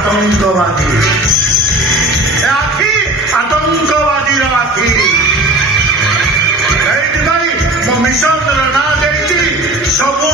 ଆତଙ୍କବାଦୀ ଏ ଆଖି ଆତଙ୍କବାଦୀର ଆଖି। ସେଇଥିପାଇଁ ମୋ ମିଶନର ନାଁ ଦେଇଛି ସବୁ